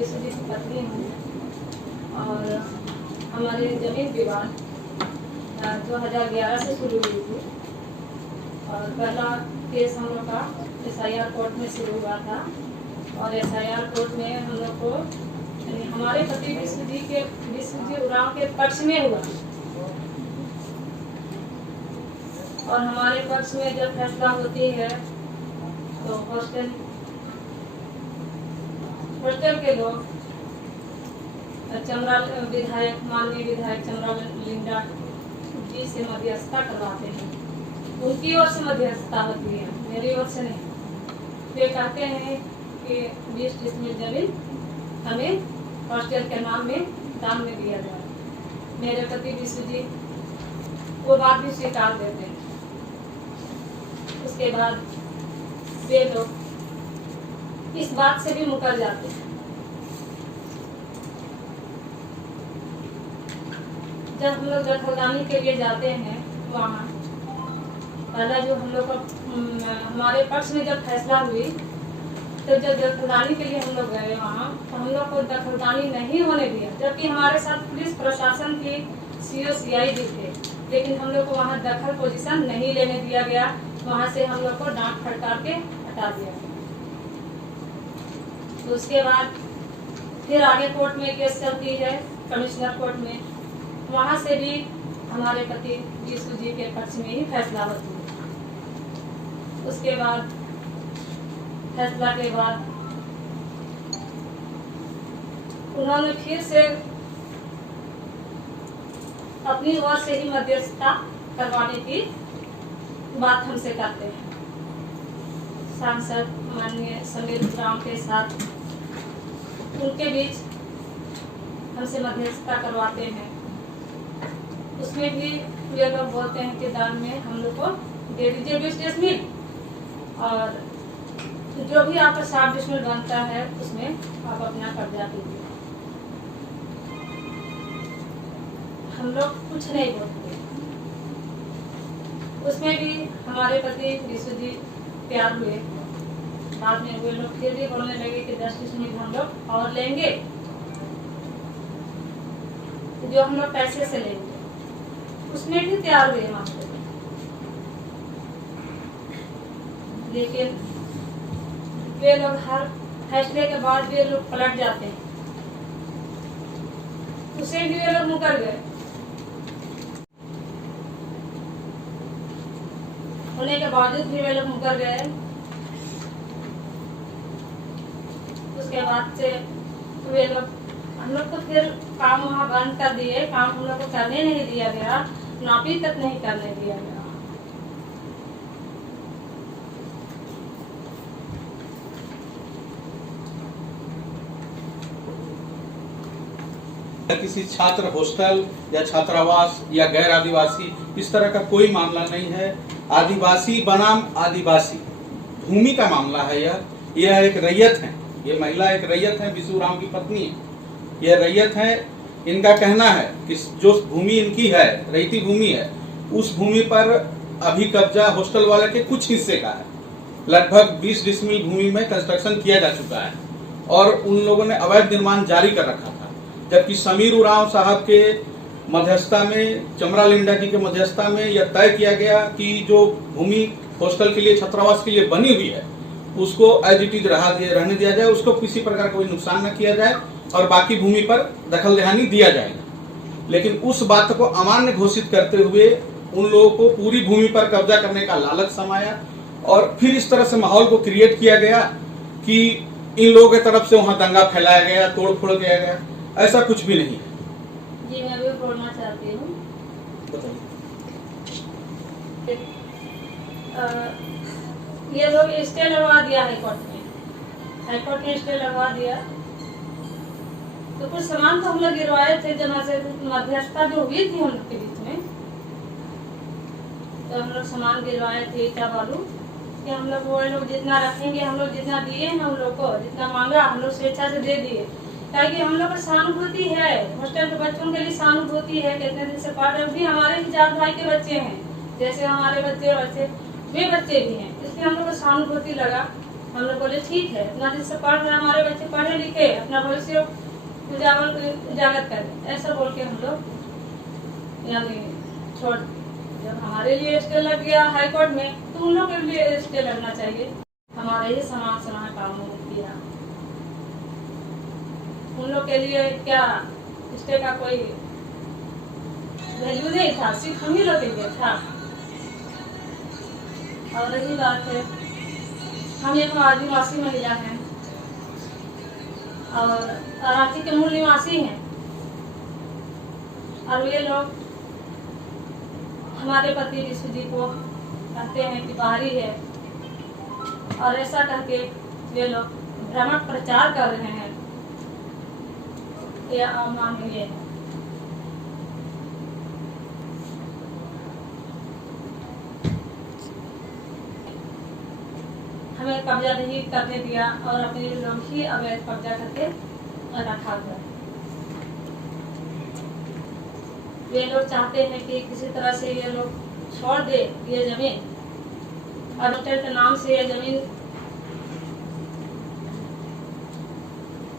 विश्वजीत की पत्नी हूँ और हमारे जमीन विवाद 2011 से शुरू हुई थी और पहला केस हम लोग का SIR कोर्ट में शुरू हुआ था और SIR कोर्ट में हम लोग को हमारे पति विश्वजीत उरांव के पक्ष में हुआ और हमारे पक्ष में जब फैसला होती है तो हॉस्टल के लोग माननीय विधायक चमरा लिंडा जी से मध्यस्थता करवाते हैं। उनकी ओर से मध्यस्थता होती है, मेरी ओर से नहीं। वे कहते हैं कि 20 डिसमिल जमीन हमें हॉस्टल के नाम में दान में दिया जाए। मेरे पति विश्वजीत वो बात भी स्वीकार देते हैं। उसके बाद वे लोग इस बात से भी मुकर जाते हैं। जब हम लोग दखलदानी के लिए जाते हैं वहाँ पहला जो हम लोग हमारे पक्ष में जब फैसला हुई तो जब दखलदानी के लिए हम लोग गए वहाँ तो हम लोग को दखलदानी नहीं होने दिया, जबकि हमारे साथ पुलिस प्रशासन की CO CI भी थे, लेकिन हम लोग को वहाँ दखल पोजीशन नहीं लेने दिया गया। वहाँ से हम लोग को डांट फटकार के हटा दिया। तो उसके बाद फिर आगे कोर्ट में केस चलती है, कमिश्नर कोर्ट में। वहाँ से भी हमारे पति विश्वजीत के पक्ष में ही फैसला होती है। उसके बाद फैसला के बाद उन्होंने फिर से अपनी ओर से ही मध्यस्थता करवाने की बात हमसे करते हैं। सांसद माननीय समीर उरांव के साथ उनके बीच हमसे मध्यस्थता करवाते हैं। उसमें भी वे लोग बोलते हैं कि दान में हम लोग को दे दीजिए 20 डिसमिल और जो भी आपका 60 डिसमिल बनता है उसमें आप अपना कब्जा कीजिए। हम लोग कुछ नहीं बोलते। उसमें भी हमारे पति विश्वजीत प्यार हुए। बाद में वे लोग फिर भी बोलने लगे कि 10 डिसमिल हम लोग और लेंगे, जो हम लोग पैसे से लेंगे। उसमें भी तैयार हुए मास्टर, लेकिन वे लोग हर फैसले के बाद वे लोग पलट जाते हैं। उसे भी वे लोग मुकर गए। होने के बावजूद भी वे लोग मुकर गए। उसके बाद से वे लोग हम लोग को फिर काम वहाँ बंद कर दिए। काम हम लोग को करने नहीं दिया गया, नापी तक नहीं करने दिया गया। किसी छात्र हॉस्टल या छात्रावास या गैर आदिवासी इस तरह का कोई मामला नहीं है। आदिवासी बनाम आदिवासी भूमि का मामला है। यह एक रैयत है। ये महिला एक रैयत है, विश्वजीत उरांव की पत्नी है। यह रैयत है। इनका कहना है कि जो भूमि इनकी है, रैयती भूमि है, उस भूमि पर अभी कब्जा हॉस्टल वाले के कुछ हिस्से का है। लगभग 20 डिसमिल भूमि में कंस्ट्रक्शन किया जा चुका है और उन लोगों ने अवैध निर्माण जारी कर रखा था। जबकि समीर उरांव साहब के मध्यस्थता में, चमरा लिंडा जी के मध्यस्थता में यह तय किया गया कि जो भूमि हॉस्टल के लिए, छात्रावास के लिए बनी हुई है, उसको एज इट इज रहने दिया जाए, उसको किसी प्रकार का कोई नुकसान न किया जाए और बाकी भूमि पर दखलदेहानी दिया जाएगा। लेकिन उस बात को अमान्य घोषित करते हुए उन लोगों को पूरी भूमि पर कब्जा करने का लालच समाया और फिर इस तरह से माहौल को क्रिएट किया गया कि इन लोगों की तरफ से वहां दंगा फैलाया गया, तोड़ फोड़ किया गया। ऐसा कुछ भी नहीं है। जी मैं भी बोलना चाहती हूँ। ये लोग स्टे लगवा दिया हाईकोर्ट में स्टे लगवा दिया। तो कुछ सामान तो हम लोग गिरवाए थे, जहाँ से मध्यस्थता जो हुई थी हम लोग के बीच में, तो हम लोग सामान गिरवाए थे ईटा बालू कि हम लोग वो लोग जितना रखेंगे, हम लोग जितना दिए हैं, हम लोग को जितना मांगा हम लोग स्वेच्छा से दे दिए। ताकि हम लोग को सहानुभूति है, हॉस्टल के बच्चों के लिए सहानुभूति है। कितने दिन से पढ़ रहे भी हमारे ही जात भाई के बच्चे हैं, जैसे हमारे बच्चे वैसे वे बच्चे भी हैं, इसलिए हम लोग को सहानुभूति लगा। हम लोग बोले ठीक है, इतना दिन से पढ़ रहे हमारे बच्चे, पढ़े लिखे उठे, अपना भविष्य उजागर करें, ऐसा बोल के हम लोग यानी छोड़। जब हमारे लिए स्टे लग गया हाई कोर्ट में, तो उन लोग के लिए स्टे लगना चाहिए। हमारे ही समाज समाज कानून किया, उन लोग के लिए क्या स्टे का कोई वैल्यू नहीं था, सिर्फ हम ही लोग के लिए था। और रही बात है, हम एक आदिवासी महिला हैं और रांची के मूल निवासी हैं, और वे लोग हमारे पति विष्णु जी को कहते हैं कि बाहरी है, और ऐसा कह के वे लोग भ्रमण प्रचार कर रहे हैं। ये अमानवीय है। हमें कब्जा नहीं करने दिया और अपने लोग ही अवैध कब्जा करके रखा हुआ है। वे लोग चाहते हैं कि किसी तरह से ये लोग छोड़ दे ये जमीन, और होटल के नाम से ये जमीन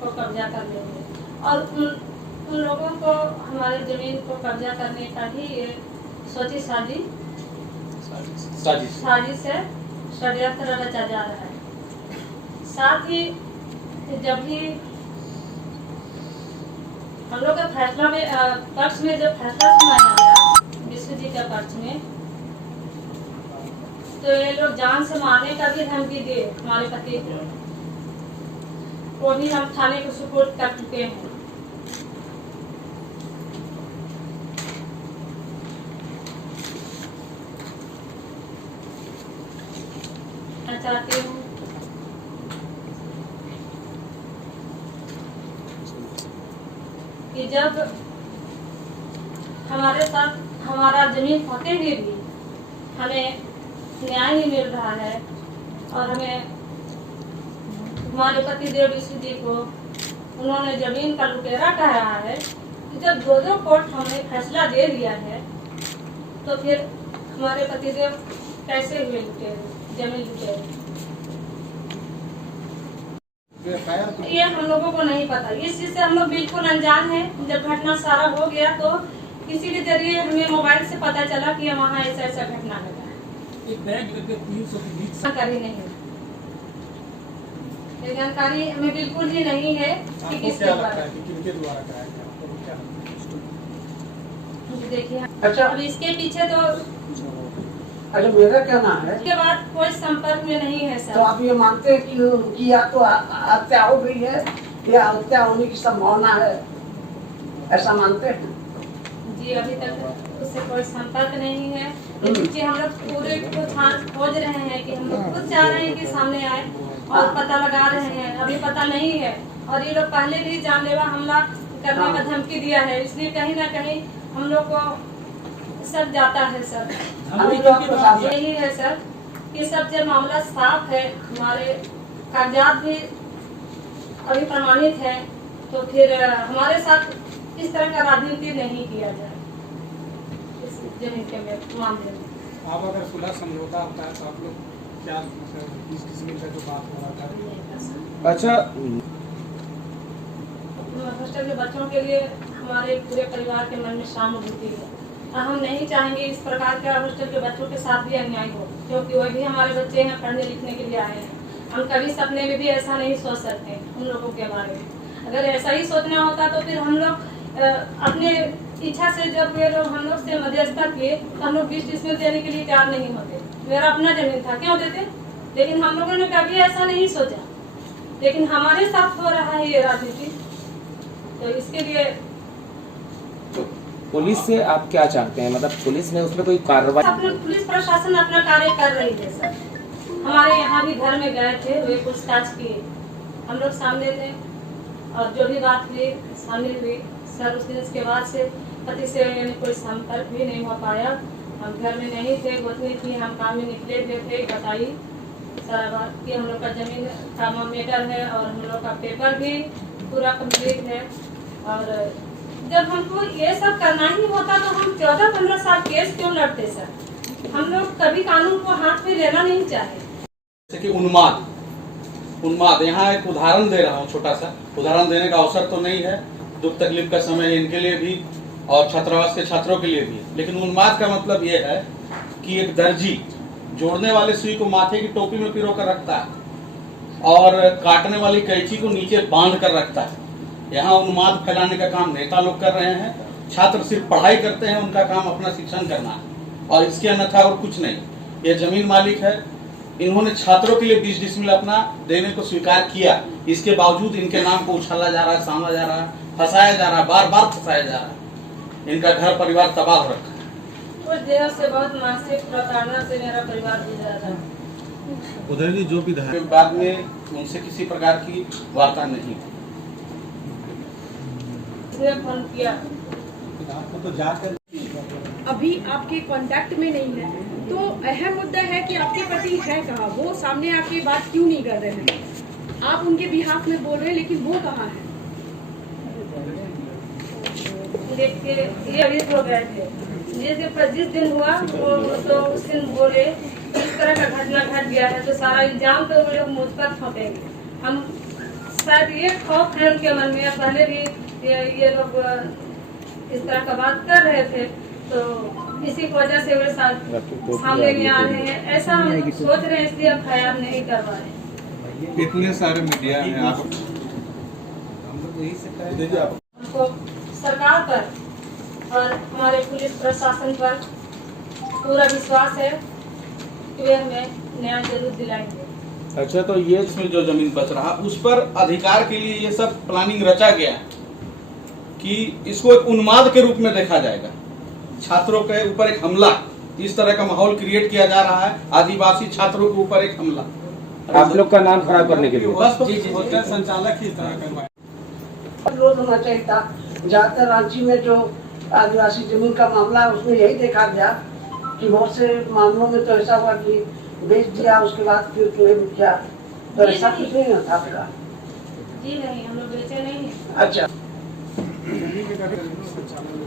को कब्जा कर लेंगे, और उन लोगों को हमारे जमीन को कब्जा करने का ही ये सोची साजिश है, षड्यंत्र रचा जा रहा है। साथ ही जब भी हम लोग के फैसला में पक्ष में जब फैसला सुनाया गया विष्णु जी के पक्ष में, तो ये लोग जान से मारने का भी धमकी दिए हमारे पति को, वो भी हम थाने को सुपुर्द कर चुके हैं। मैं चाहती हूँ कि जब हमारे साथ हमारा जमीन होते हुए भी हमें न्याय नहीं मिल रहा है, और हमें हमारे पति देव विष्णु जी को उन्होंने जमीन का लुटेरा कह रहा है, जब दो कोर्ट हमने फैसला दे दिया है, तो फिर हमारे पति देव कैसे हुए लुटेरे, जमीन लुटेरे? ये हम लोगों को नहीं पता, इस चीज से हम लोग बिल्कुल अनजान हैं। जब घटना सारा हो गया तो किसी के जरिए हमें मोबाइल से पता चला कि वहाँ ऐसा ऐसा घटना लगा है। जानकारी नहीं है, ये जानकारी हमें बिल्कुल ही नहीं है कि किसके द्वारा। देखिए अच्छा, अब इसके पीछे तो अच्छा मेरा कहना है इसके बाद कोई संपर्क में नहीं है सर। तो आप ये मानते हैं कि या तो हत्या हो गई है या हत्या होने की संभावना है, ऐसा मानते हैं? जी अभी तक उससे कोई संपर्क नहीं है, लेकिन हम लोग पूरे को खोज रहे हैं कि हम लोग खुद चाह रहे हैं कि सामने आए और पता लगा रहे हैं, अभी पता नहीं है। और ये लोग पहले भी जानलेवा हमला करने का धमकी दिया है, इसलिए कहीं ना कहीं हम लोग को सब जाता है सर। यही है सर कि सब जब मामला साफ है, हमारे कागजात भी अभी प्रमाणित है, तो फिर हमारे साथ इस तरह का राजनीति नहीं किया जाए इस जमीन के मामले में। आप अगर सुलह समझौता होता है तो आप लोग क्या मतलब इस किस्म का जो बात हो रहा था? अच्छा, हॉस्टल के बच्चों के लिए हमारे पूरे परिवार के मन में सहानुभूति है, और हम नहीं चाहेंगे इस प्रकार का हॉस्टल के बच्चों के साथ भी अन्याय हो, क्योंकि वह भी हमारे बच्चे हैं, पढ़ने लिखने के लिए आए हैं। हम कभी सपने में भी ऐसा नहीं सोच सकते उन लोगों के बारे में। अगर ऐसा ही सोचना होता तो फिर हम लोग अपने इच्छा से जब वे लोग हम लोग से मध्यस्थता किए तो हम लोग 20 डिसमिल देने के लिए तैयार नहीं होते। मेरा अपना जमीन था, क्यों देते? लेकिन हम लोगों ने कभी ऐसा नहीं सोचा, लेकिन हमारे साथ हो रहा है ये राजनीति, तो इसके लिए तो पुलिस से आप क्या चाहते हैं? मतलब पुलिस ने उसमें कोई कार्रवाई? अपने पुलिस प्रशासन अपना कार्य कर रही है सर। हमारे यहाँ भी घर में गए थे, वे पूछताछ किए, हम लोग सामने थे और जो भी बात हुई सामने हुई सर। उस दिन के बाद से पति से कोई संपर्क भी नहीं हो पाया। हम घर में नहीं थे, गोतनी थी, हम काम में निकले हुए थे। बताई सारा बात कि हम लोग का जमीन का मैटर है और हम लोग का पेपर भी पूरा कंप्लीट है। और जब हमको ये सब करना ही होता तो हम 14-15 साल केस क्यों लड़ते सर? हम लोग कभी कानून को हाथ में लेना नहीं चाहे। जैसे कि उन्माद उन्माद। यहाँ एक उदाहरण दे रहा हूँ, छोटा सा उदाहरण देने का अवसर तो नहीं है, दुख तकलीफ का समय है इनके लिए भी और छात्रावास के छात्रों के लिए भी। लेकिन उन्माद का मतलब ये है कि एक दर्जी जोड़ने वाले सुई को माथे की टोपी में पिरो कर रखता है और काटने वाली कैंची को नीचे बांध कर रखता है। यहाँ उन्माद फैलाने का काम नेता लोग कर रहे हैं, छात्र सिर्फ पढ़ाई करते हैं, उनका काम अपना शिक्षण करना है और इसके अन्यथा और कुछ नहीं। ये जमीन मालिक है, इन्होंने छात्रों के लिए 20 डिसमिल अपना देने को स्वीकार किया, इसके बावजूद इनके नाम को उछाला जा रहा है, सामा जा रहा है, फंसाया जा रहा है, बार बार फंसाया जा रहा है। इनका घर परिवार तबाह हो रखा है। कुछ दिनों से बहुत मानसिक प्रताड़ना से मेरा परिवार गुजर रहा है। उधर की जो विधायक बाद में उनसे किसी प्रकार की वार्ता नहीं हुई। इसने फोन किया, तो जाकर अभी आपके कांटेक्ट में नहीं है, तो अहम मुद्दा है कि आपके पति है कहाँ, वो सामने आके बात क्यों नहीं कर रहे हैं। आप उनके बिहाफ में बोल रहे हैं लेकिन वो कहाँ है। देखिए ये अभी हो गए थे, जिस दिन हुआ वो तो उस दिन बोले इस तरह का घटना घट गया है तो सारा इल्जाम तो वो लोग मुझ पर थोपेंगे। हम शायद ये खौफ है उनके मन में, पहले भी ये लोग इस तरह का बात कर रहे थे तो इसी की वजह से वे सामने नहीं आ रहे हैं। ऐसा हम सोच रहे हैं, इसलिए FIR नहीं करवा रहे। इतने सारे मीडिया हैं, आप हमको सरकार पर और हमारे पुलिस प्रशासन पर पूरा विश्वास है कि वे हमें न्याय जरूर दिलाएंगे। अच्छा, तो ये इसमें जो जमीन बच रहा उस पर अधिकार के लिए ये सब प्लानिंग रचा गया है कि इसको एक उन्माद के रूप में देखा जाएगा। छात्रों के ऊपर एक हमला, इस तरह का माहौल क्रिएट किया जा रहा है, आदिवासी छात्रों के ऊपर एक हमला, आप लोग का नाम खराब करने के लिए। होटल संचालक ही इस तरह करवाए। विरोध होना चाहिए था। ज्यादातर रांची में जो आदिवासी जमीन का मामला है उसमें यही देखा गया कि बहुत से मामलों में तो ऐसा हुआ कि बेच दिया, उसके बाद फिर क्लेम किया, तो ऐसा कुछ नहीं होता था। जी नहीं, हम लोग बेचे नहीं हैं। अच्छा। संचालक